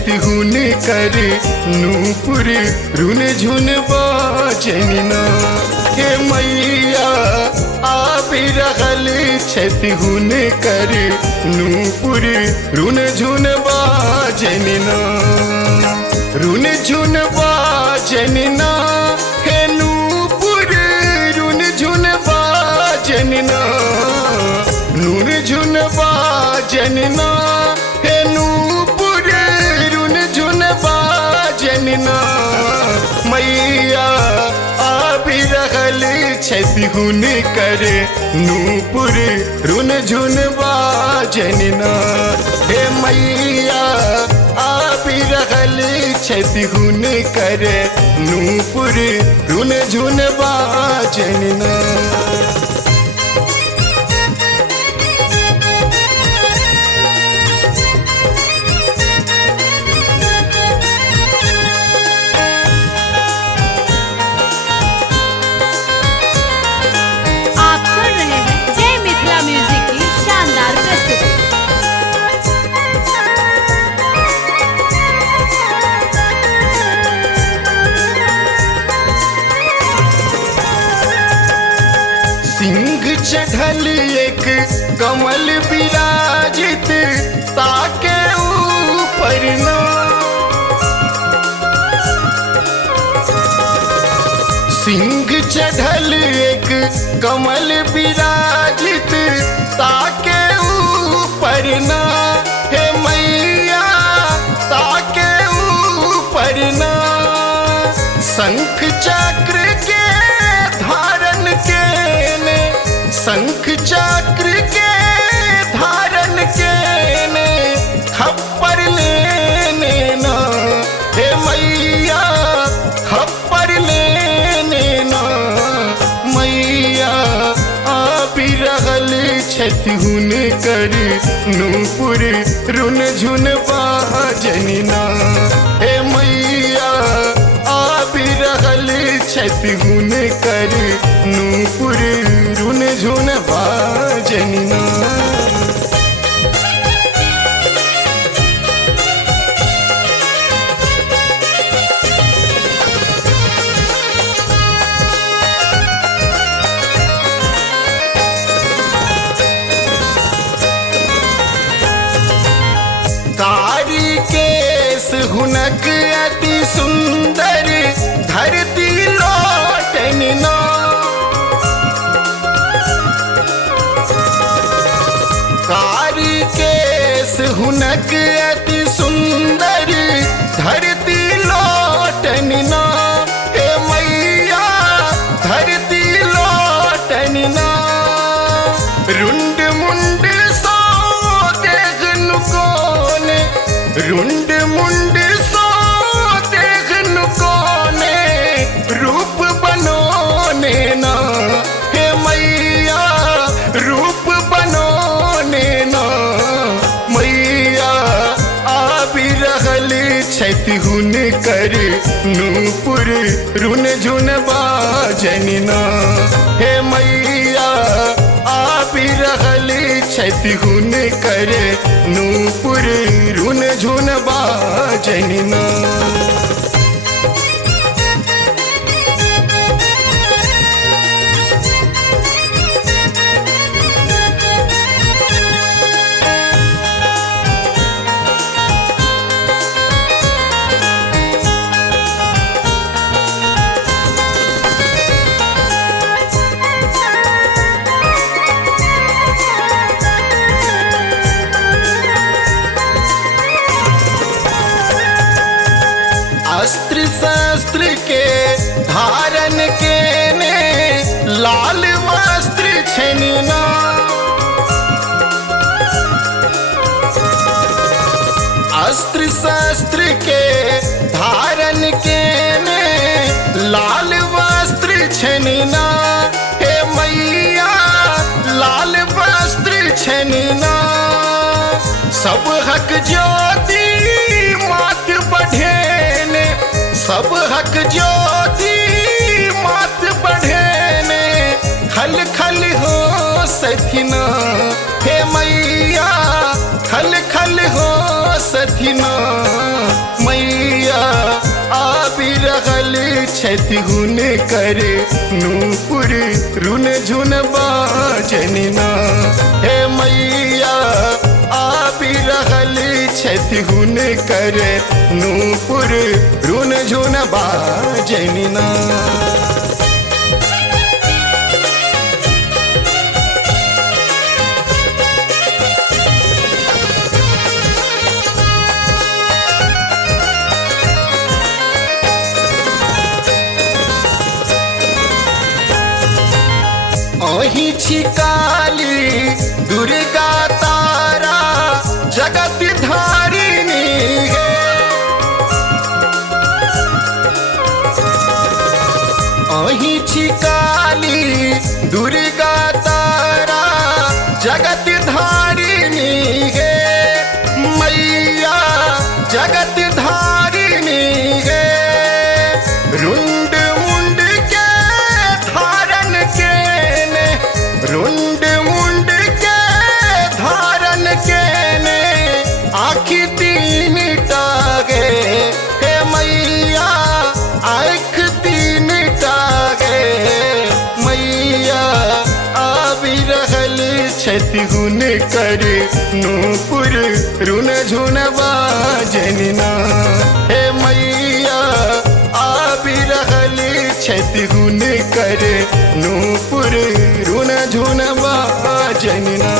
छति हुन कर नूपुर रुन झुन बाजनिना हे मैया आप रहल छति हुन कर नूपुर रुन झुन बाजनिना रुन झुन बाजनिना हे नूपुर रुन झुन बाजनिना नूर झुन बाजनिना हे नूपुर रुन झुन बाजनिना मैया आप रहल छति हुन कर नूपुर रुन झुन बाजनिना हे मैया आप रहल छति हुन कर नूपुर रुन झुन बाजनिना सिंह चढ़ल एक कमल विराजित ताके ऊपर ना सिंह चढ़ल एक कमल विराजित ताके ऊपर ना हे मैया ताके ऊपर ना शंख चक्र के धारण के शंख चक्र के धारण के ने खप्पर लेने ना हे मैया खप्पर लेने ना मैया आप रहल छति हुन कर नूपुर रुन झुन बाजनिना हे मैया आप रहल छति हुन कर नूपुर रुन झुन बाजनिना कारी केस हुनक अति सुंदर धरती लौटनिना कारी केस हुनक अति सुंदर धरती लौटनिना हे मैया धरती लौटनिना रुंड मुंड सो देखनु कोने रुंड मुंड सो देखनु कोने रूप बनोने ना हे मैया रूप बनोने ना मैया आप रहल छति हुन कर नूपुर रुन झुन बाजनिना हे मैया आप रहल छति हुन कर नूपुर रुन झुन बाजनिना अस्त्र शस्त्र के धारण के ने लाल वस्त्र छनिना अस्त्र शस्त्र के धारण के ने लाल वस्त्र छनिना हे मैया लाल वस्त्र छनिना सब हक ज्योति मात बढ़ेने सब हक ज्योति मात बढ़ेने खल खल हो सखिना हे मैया खल खल हो सथिना मैया आबि रहल छथि हुन करे नूपुर रुन झुन बाजनिना हे मैया आबि रहल छथि हुन करे नूपुर रुन झुन बाजनिना अहि छिकाली दुर्गा तारा जगत धारिणी है अहि छिकाली दुर्गा तारा जगत धारिणी है मैया जगत धारिणी है रुंड मुंड के धारण के रुंड मुंड के धारण के ने आँखी तीन टागे हे मैया आँख तीन टागे मैया आबि रहल छथि हुन करे नूपुर रुन झुन बाजनिना हे मैया आबि रहल छथि हुन करे नूपुर रुन झुन बाजनिना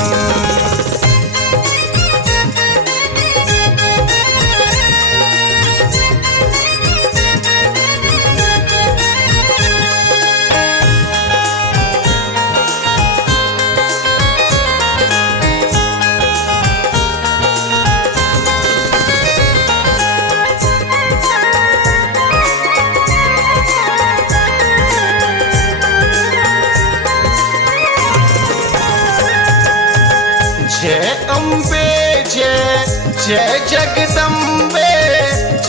जय अम्बे जय जय जगदम्बे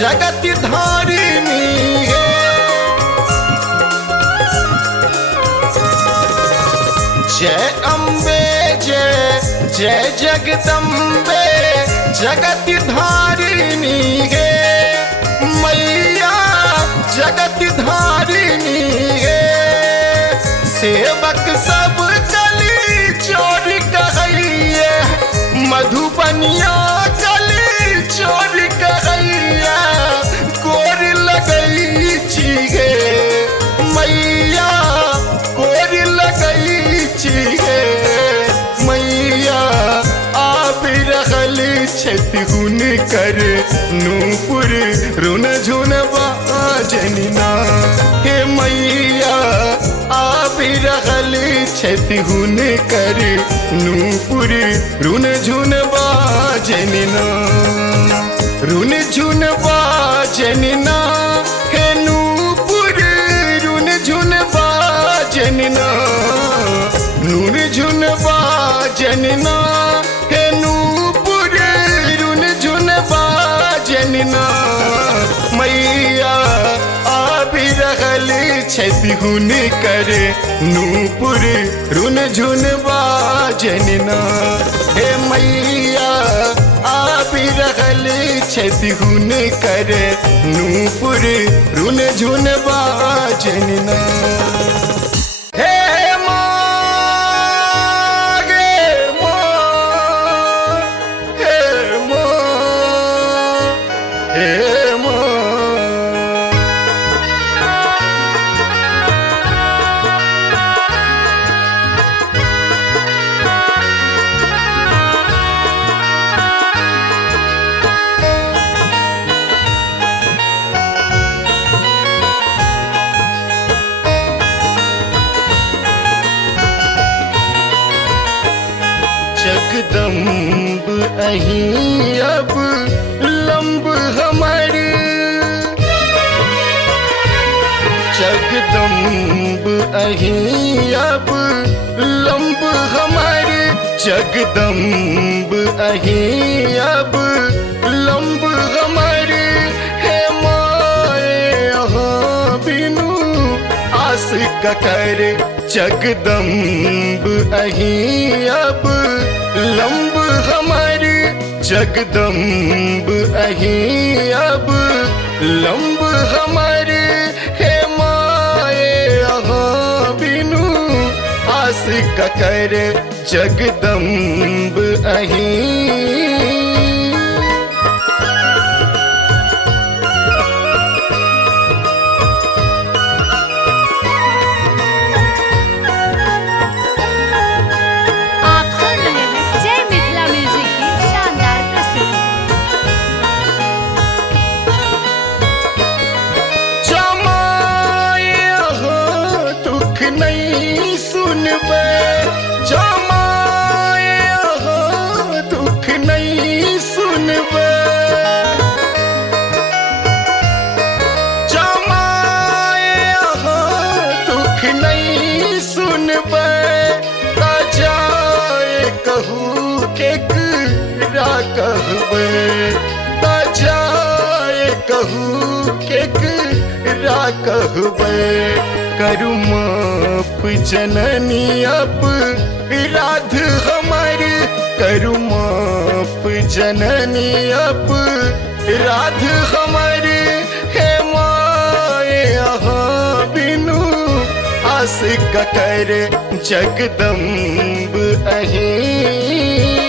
जगत धारिणी है जय अम्बे जय जय जगदम्बे जगत धारिणी है मैया जगत धारिणी है सेवक सब कली चोर कहैया मधुबनिया कली चोर कहैया कोर लगई छिगे मैया कोर लगई छिगे मैया आबि रहल छथि हुन करे नूपुर रुन झुन बाजनिना हे मैया आबि रहल छथि हुन करे नूपुर रुन झुन बाजनिना रुन झुन बाजनिना हे नूपुर रुन झुन बाजनिना रुन झुन बाजनिना हे नूपुर रुन झुन बाजनिना मैया आबि रहल छथि हुन करे नूपुर रुन झुन बाजनिना हे मैया आबि रहल छथि हुन करे नूपुर रुन झुन बाजनिना हे माँ गे माँ हे माँ हे माँ जगदम्ब अहीं अब लंब हमर जगदम्ब अहीं अब लंब हमर जगदम्ब अहीं अब लंब हमर हे माए यहाँ बिनु आस ककर जगदम्ब अहीं अब लंब हमर जगदम्ब अहीं अब लंब हमर हे माए अहाँ बिनु आस ककर जगदम्ब अहीं नहीं सुनबे जमाए अहाँ दुख नहीं सुनबे जमाए अहाँ दुख नहीं सुनबे ता जाए कहू केकरा कहबे ता जाए कहू केकरा कहबे करू माफ जननी अब राध हमर करू माफ जननी अब राध हमर हे माए अहाँ बिनु आस ककर जगदम्ब अहीं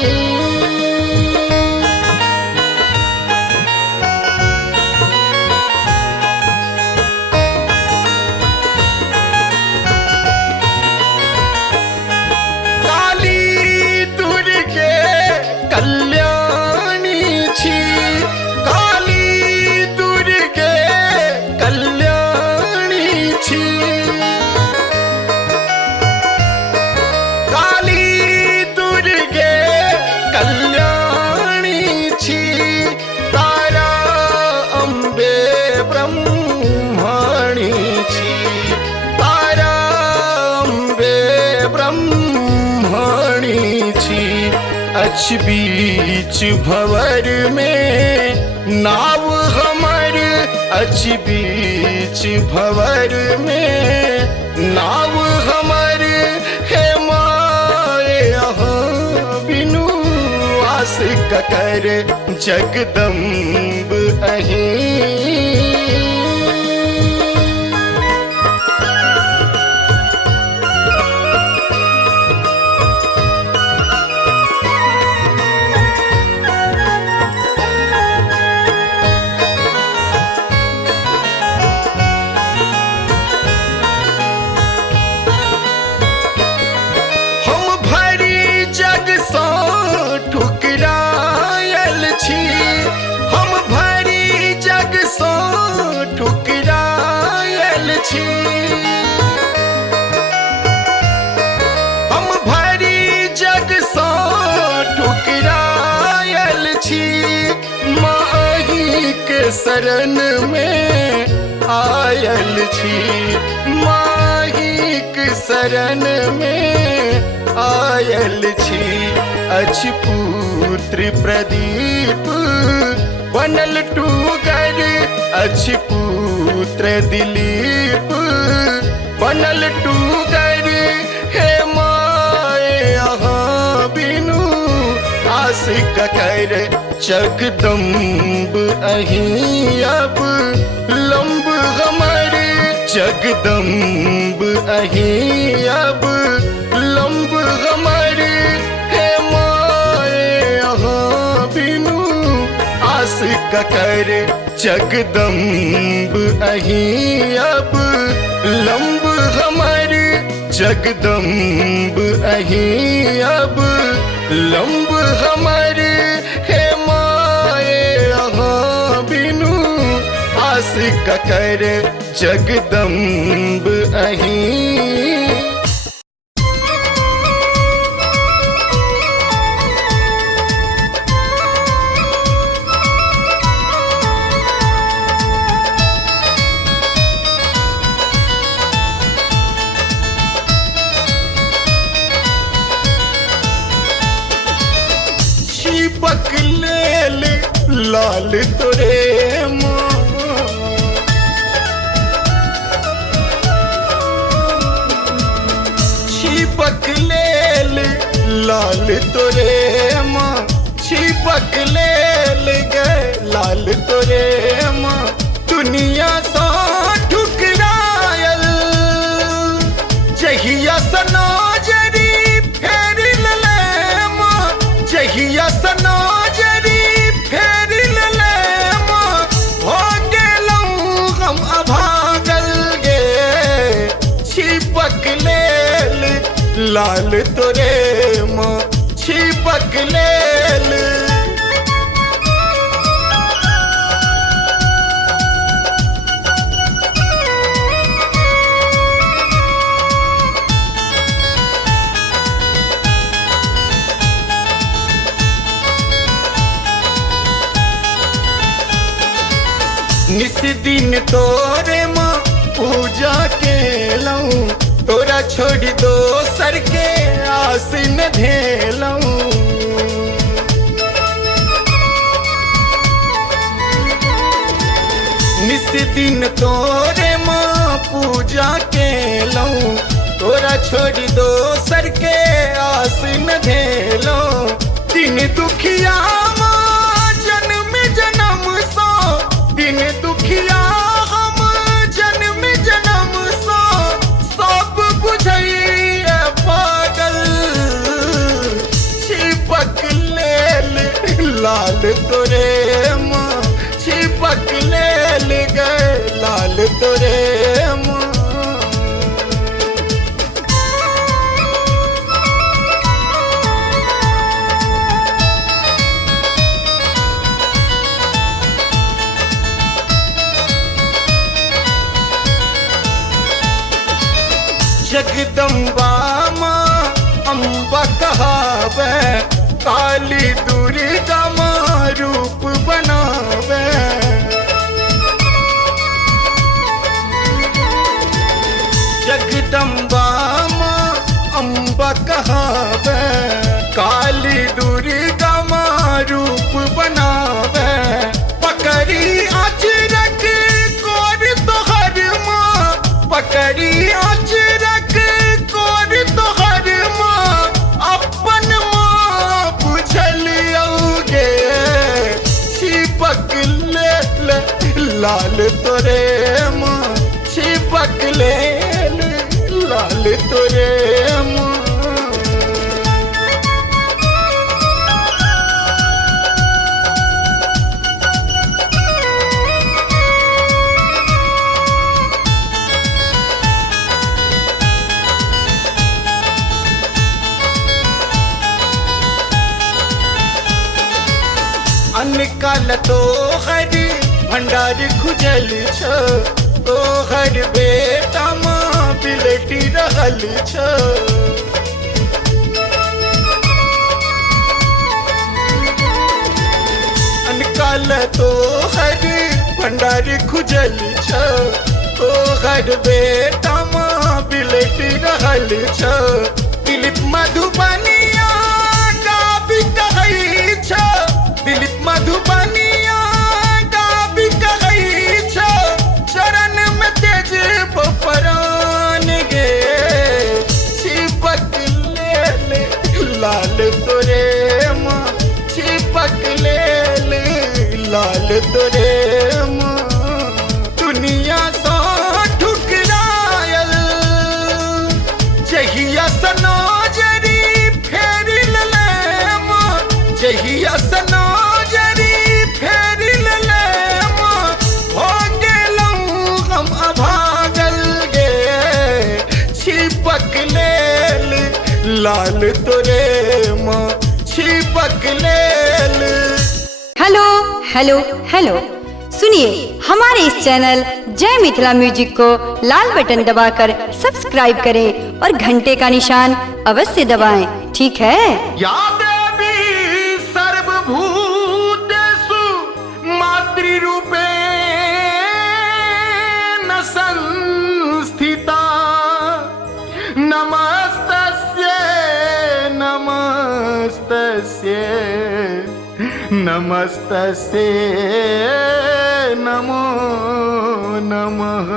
कल्याणी छी काली दुर्गे कल्याणी छी काली दुर्गे कल्याणी छी तारा अम्बे ब्रह्मणी छी तारा अम्बे ब्रह्मणी छी अछ बीच भंवर में नाव हमर अछ बीच भंवर में नाव हमर हे माए अहाँ बिनु आस ककर जगदम्ब अहीं हम भरी जग सा ठुकरायल छी माही के शरण में आयल छी माही के शरण में आयल छी अच्छ पुत्र प्रदीप बनल टूगर अच्छ पुत्र दिलीप बनल टूगर हे माए अहाँ बिनु आस ककर जगदम्ब अहीं अब लंब हमर जगदम्ब अहीं अब लंब हमर हे माए अहाँ बिनु आस ककर जगदम्ब अहीं अब लंब हमर जगदम्ब अहीं अब लंब हमर हे माए अहाँ बिनु आस ककर जगदम्ब अहीं बकलेल लाल तोरे माँ छिपक लेल लाल तोरे माँ छिप छिपक ले गए लाल तोरे माँ दुनिया सा ठुकरायल जहिया सनाजरी फेर ले माँ जहिया सनाजरी फेर ले माँ हो गेलौं हम अभागल गे छिपक ले लाल तोरे माँ छिपक ले निस दिन तोरे माँ पूजा के लऊं तोरा छोड़ दो सर के आस न धेलऊं निस दिन तोरे माँ पूजा के लऊं तोरा छोड़ दो सर के आस न धेलऊं दिन दुखिया माँ जन्म जन्म सो दिन दुखिया हम जन्म जन्म सो सब बुझैया पागल छिपक ले लाल तोरे माँ छिपक ले गए लाल तोरे माँ जगदम्बा माँ अम्बा कहावे काली दुर्गा माँ रूप बनावे जगदम्बा माँ अम्बा कहावे काली दुर्गा माँ रूप बनावे पकड़ी अचरक कोर तोहर माँ पकड़ी अचरक तोहर माँ अपन माँ बुझल औगे छिपक ले लाल तोरे माँ छिपक ले लाल तोरे माँ अनकाल तो हरी भंडार खुजल छ तो हर बेटा माँ बिलटी रहल छ अनकाल तो हरी भंडार खुजल छ तो हर बेटा माँ बिलटी रहल छ दिलीप मधुबनिया गाबी कहै छ दिलीप मधुबनिया गाबी कहै छ चरण में तेज परान गे छिपक ले लाल तोरे माँ छिपक ले लाल तोरे माँ दुनिया सा ठुकरायल जहिया सनाजरी फेर ले माँ जहिया सनाजरी फेर ले माँ हो गेलौं हम अभागल गे छिपक ले लाल तोरे माँ छिपक ले हेलो हेलो हेलो सुनिए हमारे इस चैनल जय मिथिला म्यूजिक को लाल बटन दबाकर सब्सक्राइब करें और घंटे का निशान अवश्य दबाएं, ठीक है। या देवी सर्वभूतेषु मातृरूपेण संस्थिता नमस्तस्यै नमस्तस्यै नमो नमः।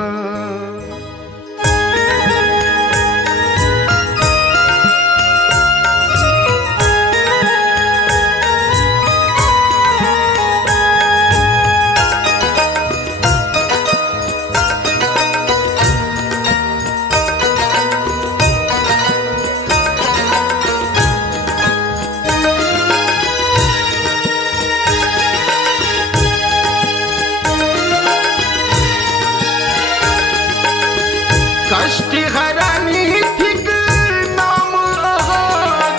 कष्ट हरानी थिक नाम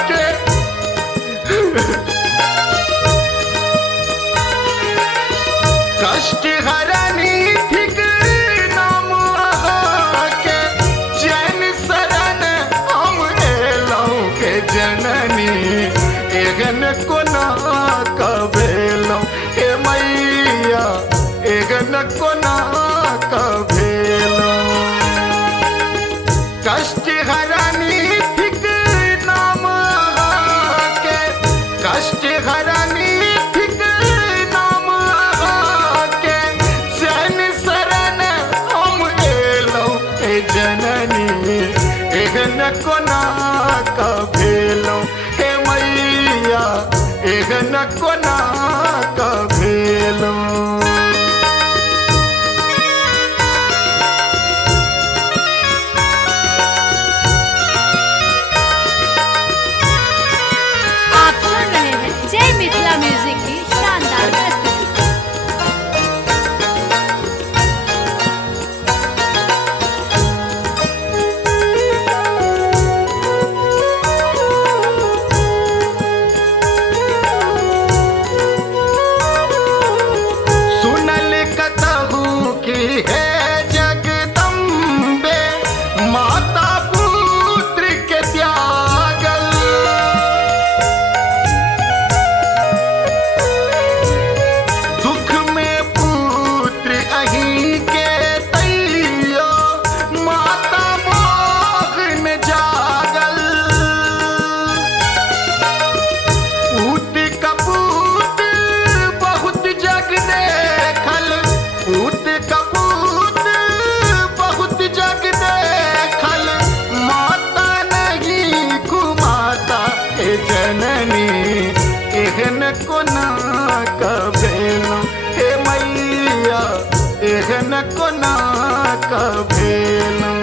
के कष्ट हरानी थिक नाम के जैन शरण हम एलौं के जननी एगन को ना कभेलौं हे मैया एगन को ना कभेलौं कष्ट हरानी थिक नाम के कष्ट हरानी थिक नाम के जन शरण हम एलौं हे जननी एगन को ना कभेलौं हे मैया एगन को ना कभेलौं जय मिथिला म्यूजिक की शानदार प्रस्तुति। सुनल कतहु की है जगदम्बे माता पुत्र के त्यागल दुख में पुत्र अहीं के तैयो माता मोहन जागल पूत कपूत बहुत जग देखल पूत कपूत बहुत जग देखल माता नहीं कुमाता हे जननी एहन को ना कभेलौं हे मैया एहन को ना कभेलौं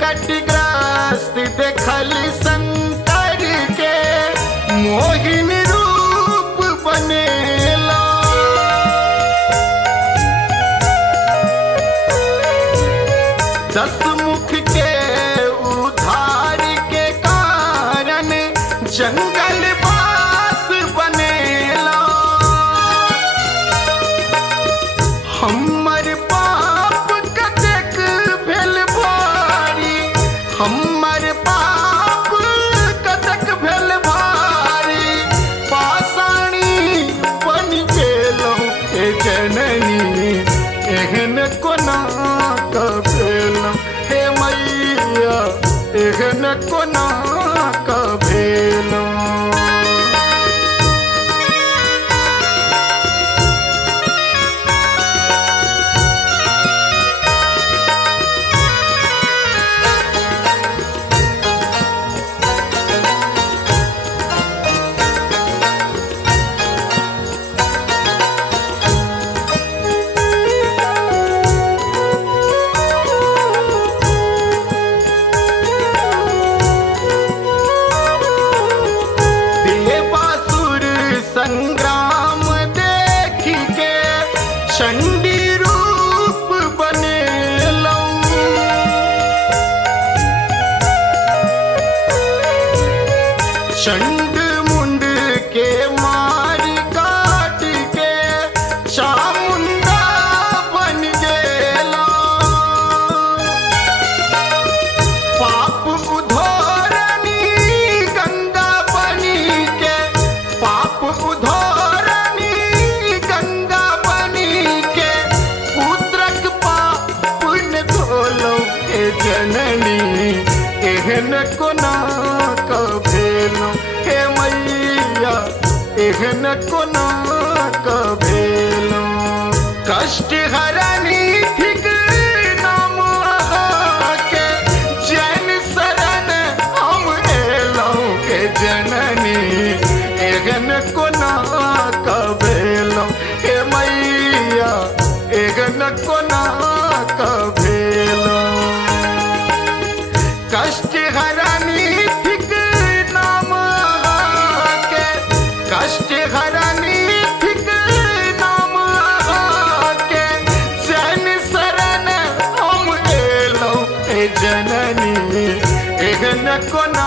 संकटग्रस्त देखल शंकर के मोहिन रूप बनेला दस मुख के उधार के कारण जंगल वास बनेला हमर पाप कतेक भेल भारी हमर पाप कतक भेल भारी पाषाणी बन गेलौं हे जननी एहन कोना कभेलौं हे मैया एहन कोना कभेलौं संग्राम देख के चंडी रूप बनेलौं चंड मुंड के मार काट के चामुंडा बन गेलौं पाप उधोरनी गंगा बनी के पाप उधोरनी गंगा बनी के पुत्रक पाप न धोलौं हे जननी एहन कोना कभेलौं हे मैया एहन कोना कभेलौं कष्ट हरानी थिक नाम के जननी एहन कोना